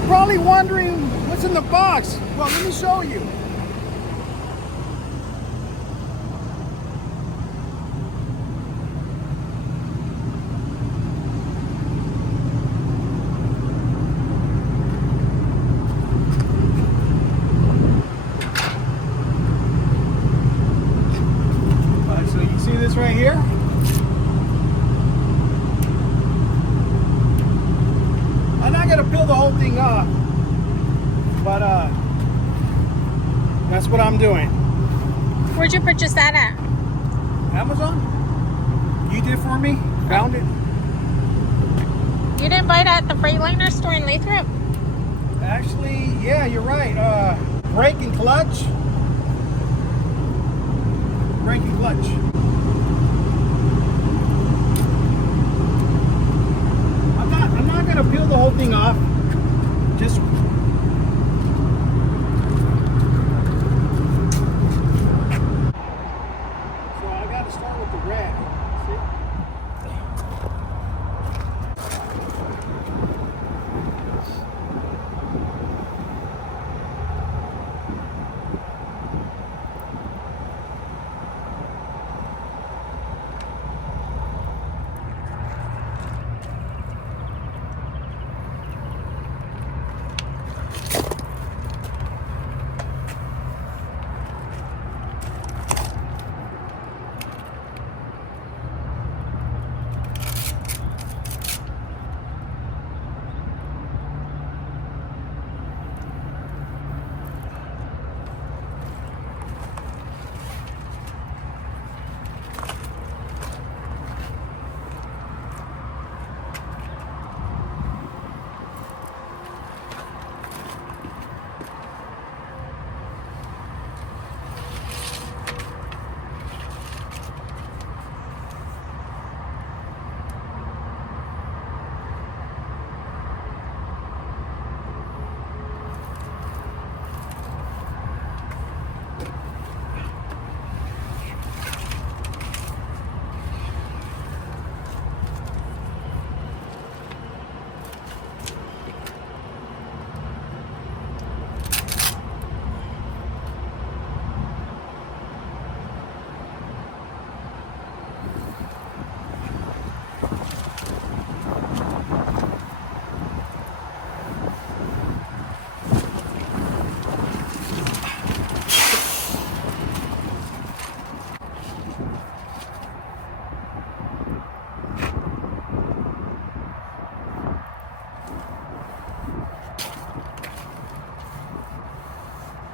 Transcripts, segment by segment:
You're probably wondering what's in the box. Well, let me show you. So you see this right here? I'm not gonna peel the whole thing off, but that's what I'm doing. Where'd you purchase that at? Amazon? You did for me? Found it? You didn't buy it at the Freightliner store in Lathrop? Actually, yeah, you're right. Brake and clutch. Brake and clutch. I'm not gonna peel the whole thing off. Just so I gotta start with the red. See?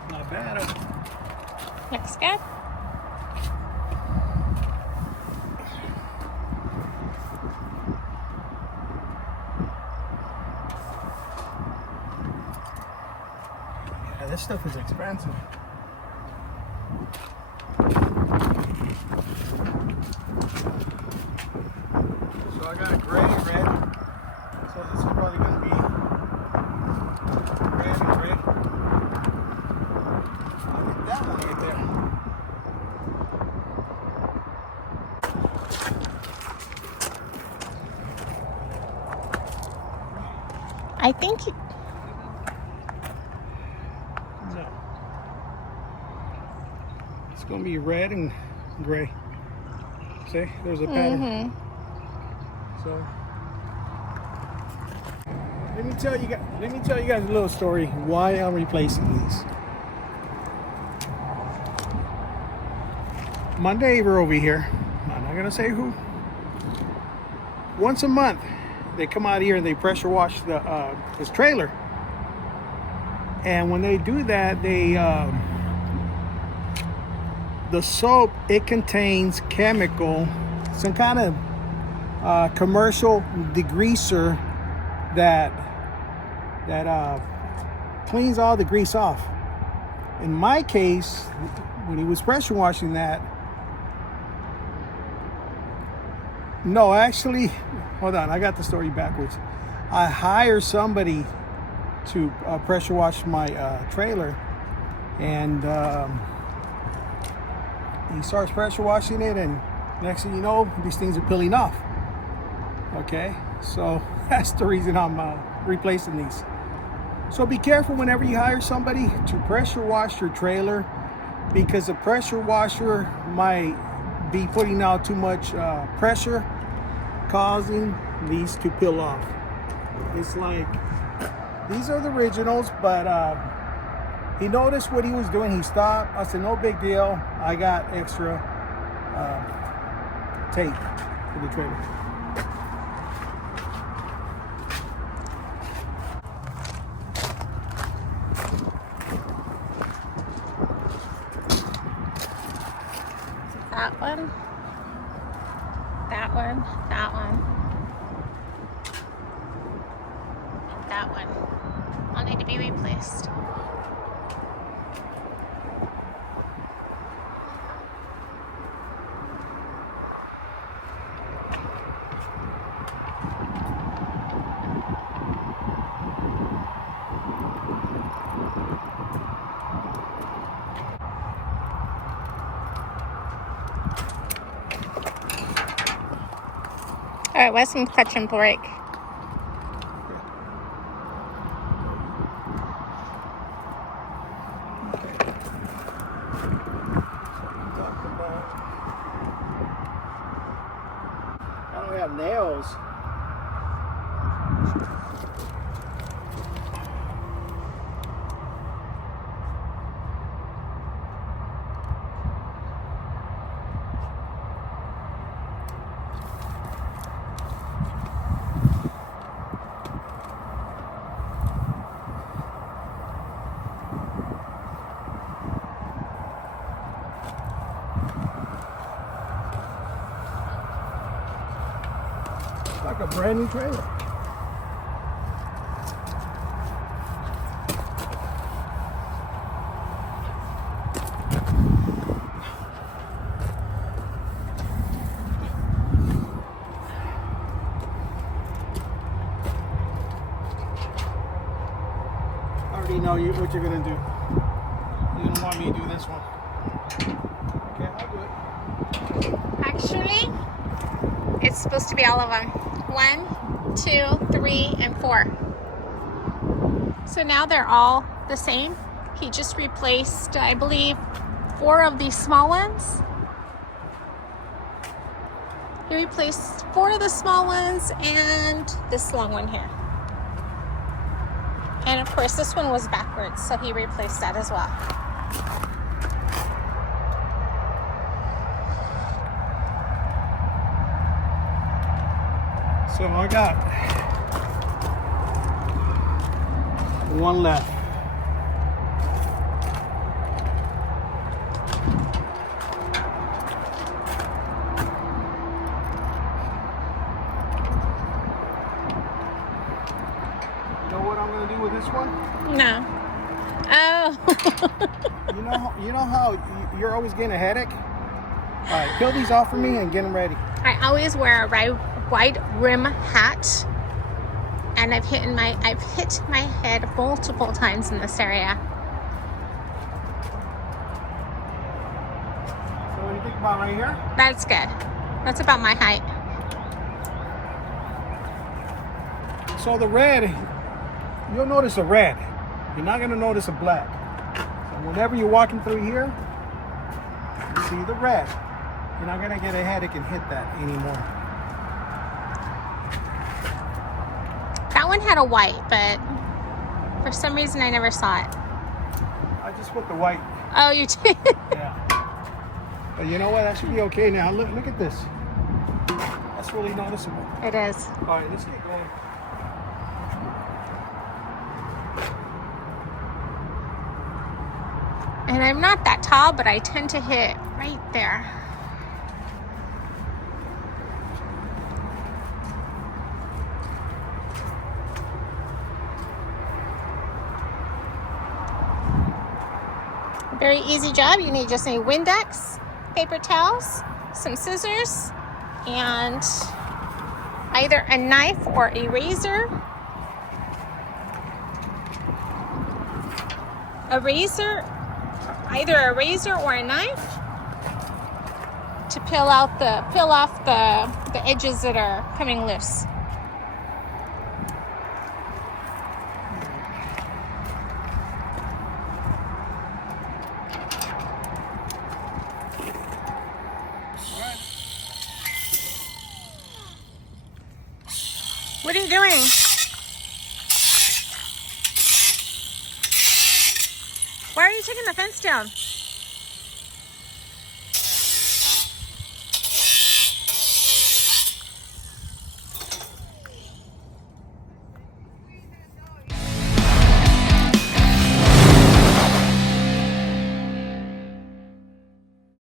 Not bad. Looks good. Yeah, this stuff is expensive. So I got a gray and red. So this is probably going to be red and red. Look at that one right there. I think No. It's going to be red and gray. See, there's a pattern. So let me tell you guys a little story why I'm replacing these. My neighbor over here, I'm not gonna say who. Once a month, they come out here and they pressure wash his trailer. And when they do that, the soap, it contains chemical, some kind of commercial degreaser that cleans all the grease off. In my case, when he was pressure washing that, no, actually, hold on, I got the story backwards. I hired somebody to pressure wash my trailer, and he starts pressure washing it, and next thing you know, these things are peeling off. Okay, so that's the reason I'm replacing these. So be careful whenever you hire somebody to pressure wash your trailer, because the pressure washer might be putting out too much pressure, causing these to peel off. It's like, these are the originals, but he noticed what he was doing. He stopped. I said, no big deal. I got extra tape for the trailer. That one, that one, that one, and that one all need to be replaced. All right, where's some clutch and brake? I don't have nails. Like a brand new trailer. I already know what you're gonna do. You don't want me to do this one. Okay, I'll do it. Actually, it's supposed to be all of them. 1, 2, 3, and 4. So now they're all the same. He just replaced, I believe, 4 of these small ones. He replaced 4 of the small ones and this long one here. And of course, this one was backwards, so he replaced that as well. So I got one left. You know what I'm gonna do with this one? No. Oh. You know how you're always getting a headache? All right, peel these off for me and get them ready. I always wear a wide rim hat, and I've hit my head multiple times in this area. So what do you think about right here? That's good. That's about my height. So the red, you'll notice a red. You're not gonna notice a black. So whenever you're walking through here, you see the red. You're not gonna get a headache and hit that anymore. That one had a white, but for some reason I never saw it. I just put the white. Oh, you did? Yeah. But you know what? That should be okay now. Look at this. That's really noticeable. It is. All right, let's get going. And I'm not that tall, but I tend to hit right there. Very easy job. You just need Windex, paper towels, some scissors, and either a knife or a razor. Either a razor or a knife to peel off the edges that are coming loose. What are you doing? Why are you taking the fence down?